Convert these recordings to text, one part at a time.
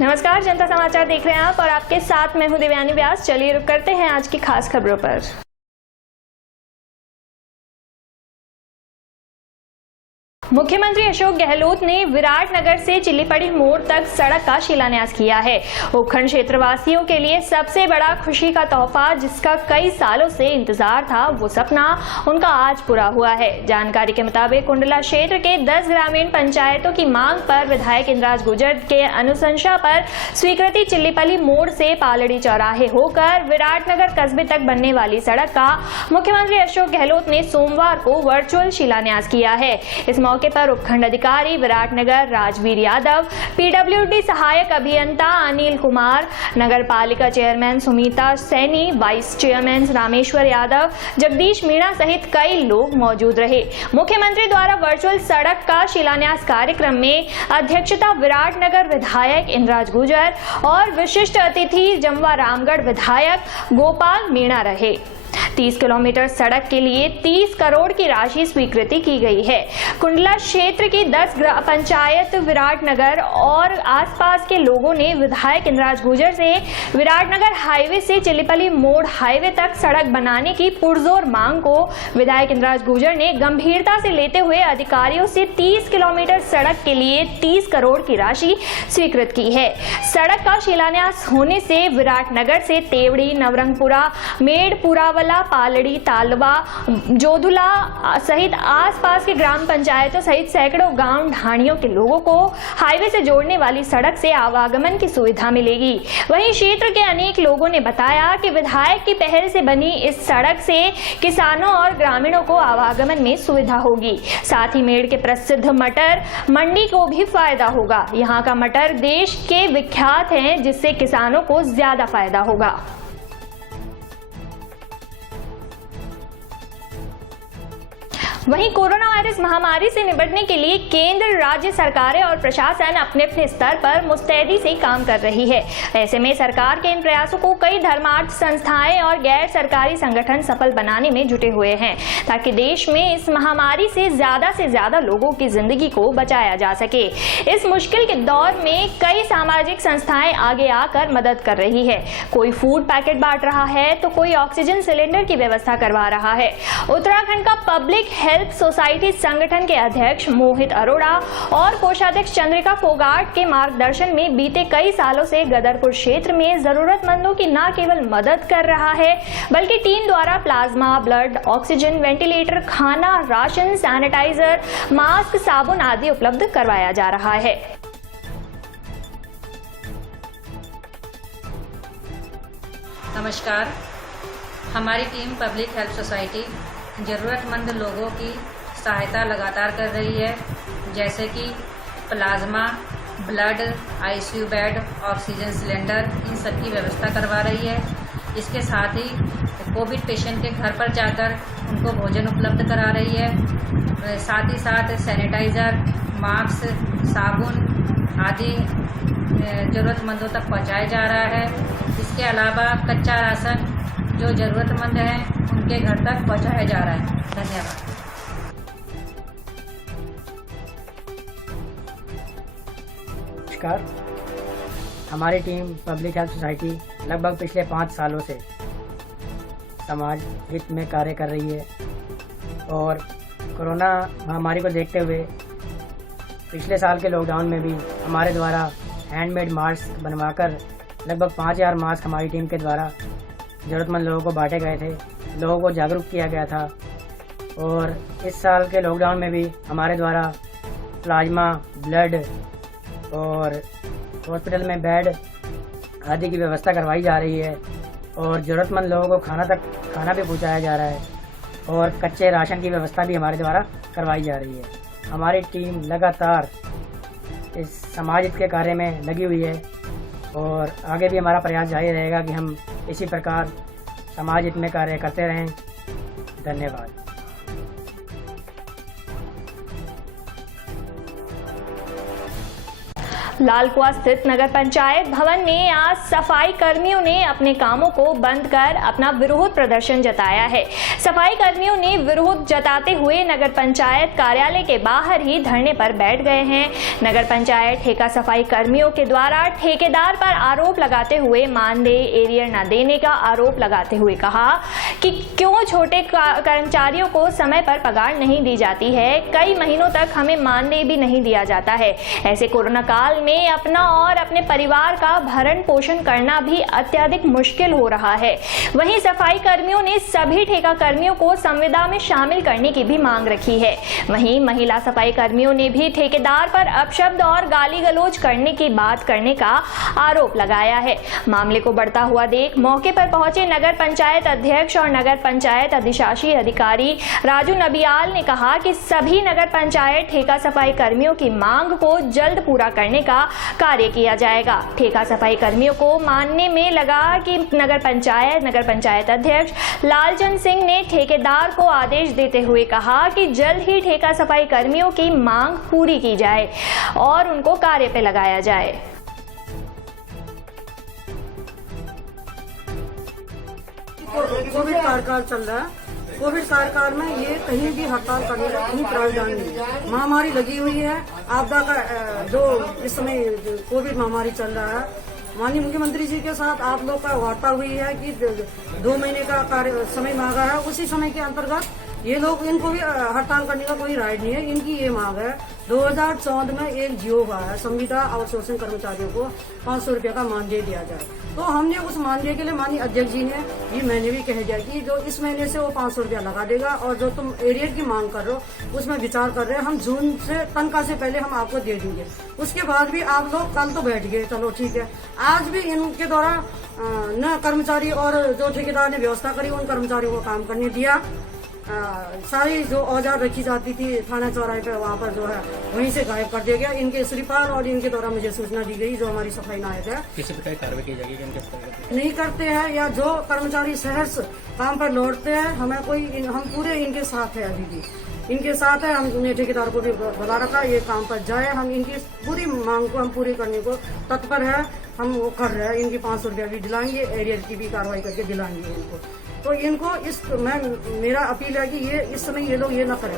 नमस्कार, जनता समाचार देख रहे हैं आप और आपके साथ मैं हूं दिव्यानी व्यास। चलिए रुक करते हैं आज की खास खबरों पर। मुख्यमंत्री अशोक गहलोत ने विराटनगर से चिल्लीपड़ी मोड़ तक सड़क का शिलान्यास किया है। उपखंड क्षेत्रवासियों के लिए सबसे बड़ा खुशी का तोहफा, जिसका कई सालों से इंतजार था, वो सपना उनका आज पूरा हुआ है। जानकारी के मुताबिक कुंडला क्षेत्र के 10 ग्रामीण पंचायतों की मांग पर विधायक इंद्राज गुर्जर के अनुशंसा पर स्वीकृति चिल्लीपड़ी मोड़ से पालड़ी चौराहे होकर विराटनगर कस्बे तक बनने वाली सड़क का मुख्यमंत्री अशोक गहलोत ने सोमवार को वर्चुअल शिलान्यास किया है। इस मौके पर उपखंड अधिकारी विराटनगर राजवीर यादव, पीडब्ल्यूडी सहायक अभियंता अनिल कुमार, नगर पालिका chairman Sumita Saini, vice chairman Rameshwar Yadav, Jagdish Meena सहित कई लोग मौजूद रहे। मुख्यमंत्री द्वारा वर्चुअल सड़क का शिलान्यास कार्यक्रम में अध्यक्षता विराटनगर विधायक इंद्राज गुर्जर और विशिष्ट अतिथि जमवा रामगढ़ विधायक गोपाल मीणा रहे। 30 किलोमीटर सड़क के लिए 30 करोड़ की राशि स्वीकृति की गई है। कुंडला क्षेत्र की 10 पंचायत विराटनगर और आसपास के लोगों ने विधायक इंद्राज गुर्जर से विराटनगर हाईवे से चिल्लीपड़ी मोड़ हाईवे तक सड़क बनाने की पुरजोर मांग को विधायक इंद्राज गुर्जर ने गंभीरता से लेते हुए अधिकारियों से 30 किलोमीटर सड़क के लिए 30 करोड़ की राशि स्वीकृत की है। सड़क का शिलान्यास होने से विराटनगर से तेवड़ी, नवरंगपुरा, मेड़पुरावला, पालड़ी, तालवा, जोधुला सहित आसपास के ग्राम पंचायतों सहित सैकड़ों गांव ढाणियों के लोगों को हाईवे से जोड़ने वाली सड़क से आवागमन की सुविधा मिलेगी। वहीं क्षेत्र के अनेक लोगों ने बताया कि विधायक की पहल से बनी इस सड़क से किसानों और ग्रामीणों को आवागमन में सुविधा होगी। साथ ही मेड़ के प्रसिद्ध मटर मंडी को भी फायदा होगा। यहाँ का मटर देश के विख्यात है, जिससे किसानों को ज्यादा फायदा होगा। वहीं कोरोना वायरस महामारी से निपटने के लिए केंद्र, राज्य सरकारें और प्रशासन अपने अपने स्तर पर मुस्तैदी से काम कर रही है। ऐसे में सरकार के इन प्रयासों को कई धर्मार्थ संस्थाएं और गैर सरकारी संगठन सफल बनाने में जुटे हुए हैं, ताकि देश में इस महामारी से ज्यादा लोगों की जिंदगी को बचाया जा सके। इस मुश्किल के दौर में कई सामाजिक संस्थाएं आगे आकर मदद कर रही है। कोई फूड पैकेट बांट रहा है तो कोई ऑक्सीजन सिलेंडर की व्यवस्था करवा रहा है। उत्तराखंड का पब्लिक हेल्थ सोसाइटी संगठन के अध्यक्ष मोहित अरोड़ा और कोषाध्यक्ष चंद्रिका फोगाट के मार्गदर्शन में बीते कई सालों से गदरपुर क्षेत्र में जरूरतमंदों की न केवल मदद कर रहा है, बल्कि टीम द्वारा प्लाज्मा, ब्लड, ऑक्सीजन, वेंटिलेटर, खाना, राशन, सैनिटाइजर, मास्क, साबुन आदि उपलब्ध करवाया जा रहा है। नमस्कार, हमारी टीम पब्लिक हेल्थ सोसाइटी ज़रूरतमंद लोगों की सहायता लगातार कर रही है, जैसे कि plasma, blood, ICU bed, oxygen cylinder, इन सब की व्यवस्था करवा रही है। इसके साथ ही कोविड पेशेंट के घर पर जाकर उनको भोजन उपलब्ध करा रही है। साथ ही साथ सैनिटाइज़र, मास्क, साबुन आदि ज़रूरतमंदों तक पहुंचाया जा रहा है। इसके अलावा कच्चा राशन जो ज़रूरतमंद हैं उनके घर तक पहुंचाया जा रहा है। धन्यवाद। नमस्कार, हमारी टीम पब्लिक हेल्थ सोसाइटी लगभग पिछले 5 सालों से समाज हित में कार्य कर रही है और कोरोना महामारी को देखते हुए पिछले साल के लॉकडाउन में भी हमारे द्वारा हैंडमेड मास्क बनवाकर लगभग 5000 मास्क हमारी टीम के द्वारा ज़रूरतमंद लोगों को बांटे गए थे, लोगों को जागरूक किया गया था। और इस साल के लॉकडाउन में भी हमारे द्वारा प्लाज्मा, ब्लड और हॉस्पिटल में बेड आदि की व्यवस्था करवाई जा रही है और ज़रूरतमंद लोगों को खाना भी पहुंचाया जा रहा है और कच्चे राशन की व्यवस्था भी हमारे द्वारा करवाई जा रही है। हमारी टीम लगातार इस समाज हित के कार्य में लगी हुई है और आगे भी हमारा प्रयास जारी रहेगा कि हम इसी प्रकार समाज हित में कार्य करते रहें। धन्यवाद। लालकुआ स्थित नगर पंचायत भवन में आज सफाई कर्मियों ने अपने कामों को बंद कर अपना विरोध प्रदर्शन जताया है। सफाई कर्मियों ने विरोध जताते हुए नगर पंचायत कार्यालय के बाहर ही धरने पर बैठ गए हैं। नगर पंचायत ठेका सफाई कर्मियों के द्वारा ठेकेदार पर आरोप लगाते हुए मानदेय एरियर न देने का आरोप लगाते हुए कहा कि क्यों छोटे कर्मचारियों को समय पर पगार नहीं दी जाती है। कई महीनों तक हमें मानदेय भी नहीं दिया जाता है। ऐसे कोरोना काल में अपना और अपने परिवार का भरण पोषण करना भी अत्यधिक मुश्किल हो रहा है। वहीं सफाई कर्मियों ने सभी ठेका कर्मियों को संविदा में शामिल करने की भी मांग रखी है। वहीं महिला सफाई कर्मियों ने भी ठेकेदार पर अपशब्द और गाली गलौज करने की बात करने का आरोप लगाया है। मामले को बढ़ता हुआ देख मौके पर पहुंचे नगर पंचायत अध्यक्ष और नगर पंचायत अधिशासी अधिकारी राजू नबियाल ने कहा कि सभी नगर पंचायत ठेका सफाई कर्मियों की मांग को जल्द पूरा करने का कार्य किया जाएगा। ठेका सफाई कर्मियों को मानने में लगा कि नगर पंचायत अध्यक्ष लालचंद सिंह ने ठेकेदार को आदेश देते हुए कहा कि जल्द ही ठेका सफाई कर्मियों की मांग पूरी की जाए और उनको कार्य पे लगाया जाए। कोविड कार्यकाल चल रहा है। कोविड कार्यकाल में ये कहीं भी हड़ताल करने का कहीं प्रावधान नहीं है। महामारी लगी हुई है। आपदा का जो इस समय कोविड महामारी चल रहा है, माननीय मुख्यमंत्री जी के साथ आप लोग का वार्ता हुई है कि 2 महीने का कार्य समय मांगा है। उसी समय के अंतर्गत ये लोग, इनको भी हड़ताल करने का कोई राइट नहीं है। इनकी ये मांग है 2014 में एक जियो हुआ है, संविदा आउटसोर्सिंग कर्मचारियों को 500 रुपये का मानदेय दिया जाए। तो हमने उस मानदेय के लिए माननीय अध्यक्ष जी ने ये मैंने भी कह दिया कि जो इस महीने से वो 500 रुपया लगा देगा और जो तुम एरियर की मांग कर रहे हो उसमें विचार कर रहे हैं, हम जून से तनख्वाह से पहले हम आपको दे देंगे। उसके बाद भी आप लोग कल तो बैठ गए, चलो ठीक है। आज भी इनके द्वारा न कर्मचारी और जो ठेकेदार ने व्यवस्था करी उन कर्मचारियों को काम करने दिया। सारी जो औजार रखी जाती थी थाना चौराहे पे, वहाँ पर जो है वहीं से गायब कर दिया गया। इनके श्रीपाल और इनके द्वारा मुझे सूचना दी गई, जो हमारी सफाई नायक है, किसी प्रकार कार्रवाई की जाएगी इनके नहीं करते हैं या जो कर्मचारी सहर्ष काम पर लौटते हैं, हमें कोई हम पूरे इनके साथ है, अभी भी इनके साथ है। हमने ठेकेदार को भी बुला रखा, ये काम पर जाए। हम इनकी पूरी मांग को हम पूरी करने को तत्पर है। हम वो कर रहे हैं। इनकी 500 रुपया भी दिलाएंगे, एरियर की भी कार्रवाई करके दिलाएंगे इनको। तो इनको मेरा अपील है कि ये इस समय ये लोग ये न करें,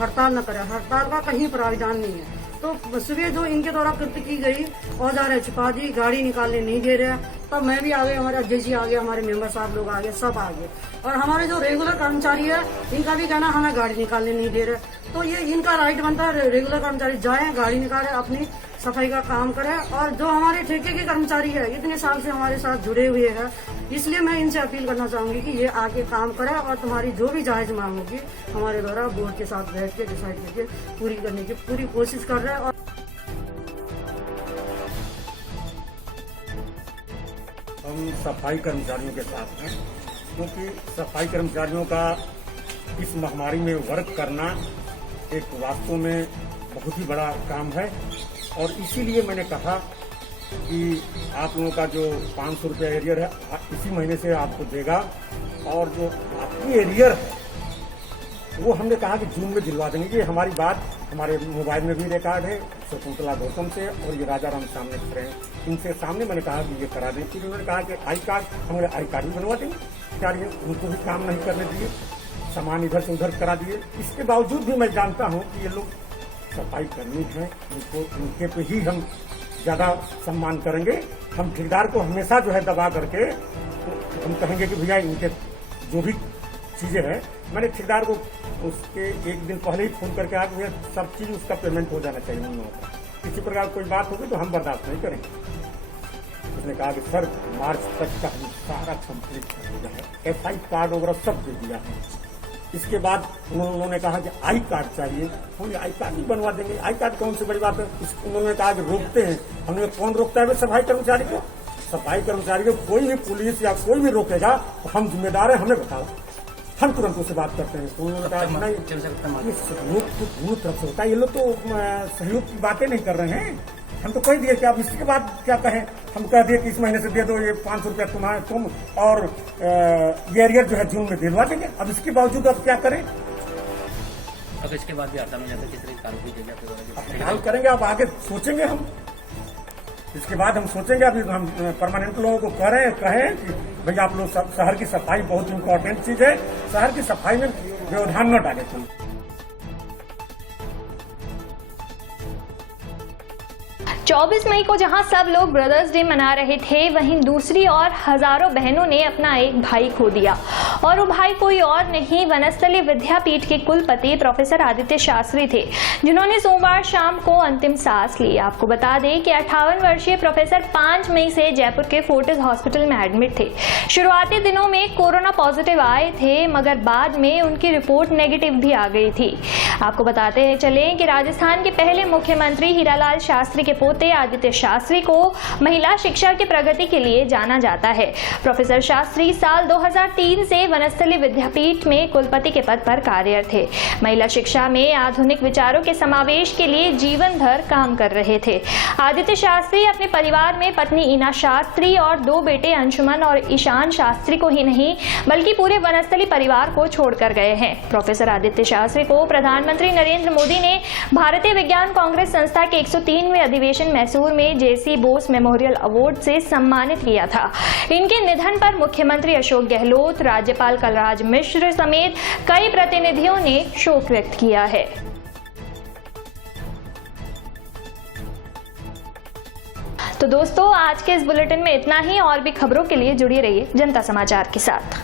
हड़ताल न करें। हड़ताल का कहीं प्राविधान नहीं है। तो सुबह जो इनके द्वारा कृत्य की गई, औजार है छिपा दी, गाड़ी निकालने नहीं दे रहे, तब मैं भी आ गए, हमारे अध्यक्ष जी आ गए, हमारे मेंबर साहब लोग आ गए, सब आ गए। और हमारे जो रेगुलर कर्मचारी है इनका भी कहना हमें गाड़ी निकालने नहीं दे रहे। तो ये इनका राइट बनता है, रेगुलर कर्मचारी जाएं, गाड़ी निकालें, अपनी सफाई का काम करें। और जो हमारे ठेके के कर्मचारी है इतने साल से हमारे साथ जुड़े हुए हैं, इसलिए मैं इनसे अपील करना चाहूंगी कि ये आके काम करें और तुम्हारी जो भी जायज मांग होगी हमारे द्वारा बोर्ड के साथ बैठ के डिसाइड करके पूरी करने की पूरी कोशिश कर रहे हैं। और हम सफाई कर्मचारियों के साथ हैं, क्योंकि सफाई कर्मचारियों का इस महामारी में वर्क करना एक वास्तव में बहुत ही बड़ा काम है। और इसीलिए मैंने कहा कि आप लोगों का जो 500 रुपया एरियर है इसी महीने से आपको देगा, और जो आपकी एरियर है वो हमने कहा कि जून में दिलवा देंगे। ये हमारी बात हमारे मोबाइल में भी रिकॉर्ड है शकुंतला गौतम से, और ये राजा राम सामने खड़े हैं, इनसे सामने मैंने कहा कि ये करा दें। फिर उन्होंने कहा कि आई कार्ड, हमारे आई कार्ड भी बनवा देंगे। क्या उनको भी काम नहीं करने दिए, सामान इधर से उधर करा दिए। इसके बावजूद भी मैं जानता हूँ कि ये लोग सफाई करनी है, उनके पे ही हम ज्यादा सम्मान करेंगे। हम ठेकेदार को हमेशा जो है दबा करके तो हम कहेंगे कि भैया इनके जो भी चीजें हैं, मैंने ठेकेदार को उसके एक दिन पहले ही फोन करके कहा कि भैया सब चीज उसका पेमेंट हो जाना चाहिए उन लोगों का। किसी प्रकार कोई बात होगी तो हम बर्दाश्त नहीं करेंगे। उसने कहा कि सर मार्च तक का हम सारा कंप्लीट कर दिया है, FI कार्ड वगैरह सब दे दिया है। इसके बाद उन्होंने कहा कि आई कार्ड चाहिए, हम आई कार्ड भी बनवा देंगे। आई कार्ड कौन सी बड़ी बात है। उन्होंने कहा कि रोकते हैं, हमने कौन रोकता है सफाई कर्मचारी को। सफाई कर्मचारी को कोई भी पुलिस या कोई भी रोकेगा तो हम जिम्मेदार है, हमें बताओ, हम तुरंत उससे बात करते हैं। तो उन्होंने कहा नहीं, ये सहयोग तो दोनों तरफ से होता है, ये लोग तो सहयोग की बातें नहीं कर रहे हैं। हम तो कह दिए कि अब इसके बाद क्या कहें, हम कह दिए कि इस महीने से दे दो ये 500 रुपया तुम और ये एरियर जो है जून में दिलवा देंगे। अब इसके बावजूद अब क्या करें। अब इसके बाद भी हड़ताल में जाते किस तरह कार्रवाई की जाए हड़ताल करेंगे, अब आगे सोचेंगे हम इसके बाद हम सोचेंगे, अभी हम परमानेंट लोगों को कहें कि भैया आप लोग शहर की सफाई बहुत इम्पोर्टेंट चीज है, शहर की सफाई में व्यवधान न डालें। 24 मई को जहां सब लोग ब्रदर्स डे मना रहे थे, वहीं दूसरी ओर हजारों बहनों ने अपना एक भाई खो दिया। और वो भाई कोई और नहीं, वनस्थली विद्यापीठ के कुलपति प्रोफेसर आदित्य शास्त्री थे, जिन्होंने सोमवार शाम को अंतिम सांस ली। आपको बता दें कि 58 वर्षीय प्रोफेसर 5 मई से जयपुर के फोर्टिस हॉस्पिटल में एडमिट थे। शुरुआती दिनों में कोरोना पॉजिटिव आए थे, मगर बाद में उनकी रिपोर्ट नेगेटिव भी आ गई थी। आपको बताते चलें कि राजस्थान के पहले मुख्यमंत्री हीरालाल शास्त्री के पोते आदित्य शास्त्री को महिला शिक्षा की प्रगति के लिए जाना जाता है। प्रोफेसर शास्त्री साल 2003 से वनस्थली विद्यापीठ में कुलपति के पद पर कार्यरत थे। महिला शिक्षा में आधुनिक विचारों के समावेश के लिए जीवन भर काम कर रहे थे। आदित्य शास्त्री अपने परिवार में पत्नी ईना शास्त्री और 2 बेटे अंशुमन और ईशान शास्त्री को ही नहीं, बल्कि पूरे वनस्थली परिवार को छोड़कर गए हैं। प्रोफेसर आदित्य शास्त्री को प्रधानमंत्री नरेंद्र मोदी ने भारतीय विज्ञान कांग्रेस संस्था के 103वें अधिवेशन मैसूर में जेसी बोस मेमोरियल अवार्ड से सम्मानित किया था। इनके निधन पर मुख्यमंत्री अशोक गहलोत, राज्यपाल कलराज मिश्र समेत कई प्रतिनिधियों ने शोक व्यक्त किया है। तो दोस्तों, आज के इस बुलेटिन में इतना ही। और भी खबरों के लिए जुड़ी रहिए जनता समाचार के साथ।